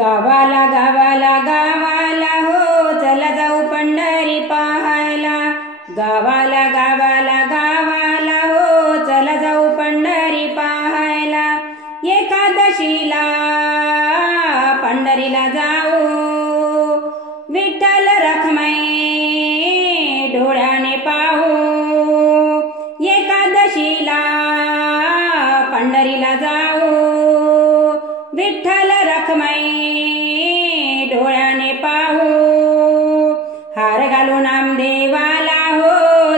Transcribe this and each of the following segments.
गावाला गावाला गावाला हो चला जाऊ पंढरी पाहायला। गावाला गावाला गावाला हो चला जाऊ पंढरी पाहायला। एकादशीला पंढरीला जाऊ विठ्ठल रखमाई डोळ्याने पाहू। एकादशीला पंढरीला जाऊ विठ्ठल रखमाई डोळ्याने पाहू। हार घालू नामदेवाला हो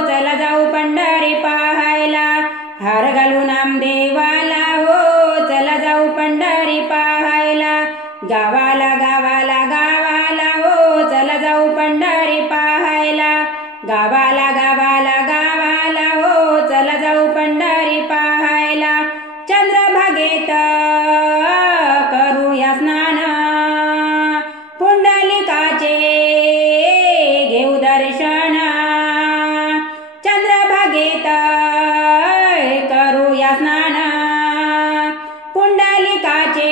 चला जाऊ पंढरी पाहायला। हार घालू नामदेवाला हो चला जाऊ पंढरी पाहायला। गावाला गावाला गावाला हो चला जाऊ पंढरी पाहायला। गावाला गावाला गावाला हो चला जाऊ पंढरी पाहायला। चंद्रभागेत करूया स्नान पुंडलिकाचे घेऊ दर्शन। चंद्रभागेत करूया स्नान पुंडलिकाचे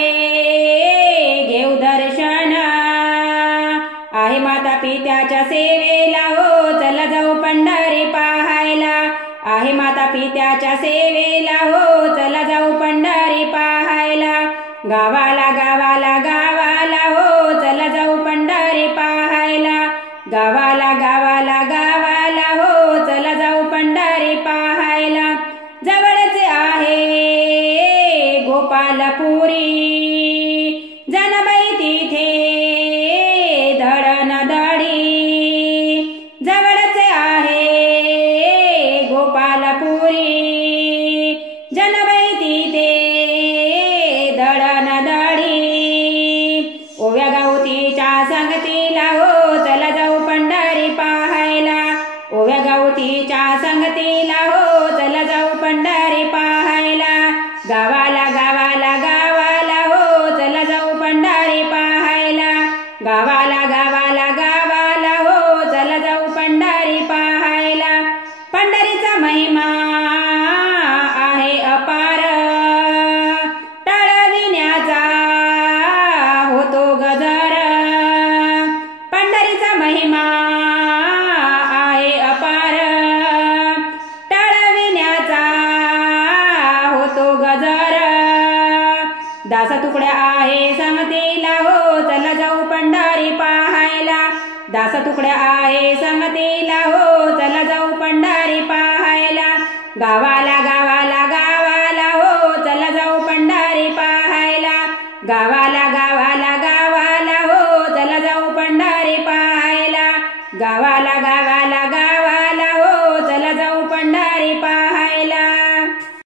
घेऊ दर्शन। आहे माता पित्याच्या सेवेला हो चला जाऊ पंढरी पाहायला। आहे माता पित्याच्या सेवेला हो चला जाऊ पंढरी पाहायला। गावाला गावाला गावाला हो चला जाऊ पंढरी पाहायला। गावाला गावाला गावाला हो चला जाऊ पंढरी पाहायला। जवळचे आहे गोपालपुरी जनाबाई तिथे धडण धडी। जवळचे आहे गोपालपुरी जनाबाई तिथे धडण धडी। ओव्या गावतीच्या संगतीला हो चला जाऊ पंढरी पाहायला। ओव्या गावतीच्या संगतीला हो चला जाऊ पंढरी पाहायला। गावाला गावाला गावाला हो चला जाऊ पंढरी पाहायला। गावाला गावाला गावाला हो चला जाऊ पंढरी पाहायला। पंढरीचा महिमा आहे अपार टळविण्याचा होतो गजर। पंढरीचा महिमा आहे अपार टळविण्याचा होतो गजर। दास तुकड्या आहे संगतीला हो चला जाऊ पंढरी पाहायला। दास तुकड्या आहे संगतीला हो चला जाऊ पंढरी पाहायला। गावाला गावाला गावाला हो चला जाऊ पंढरी पाहायला। गावाला गावाला गावाला हो चला जाऊ पंढरी पाहायला। गावाला गावाला गावाला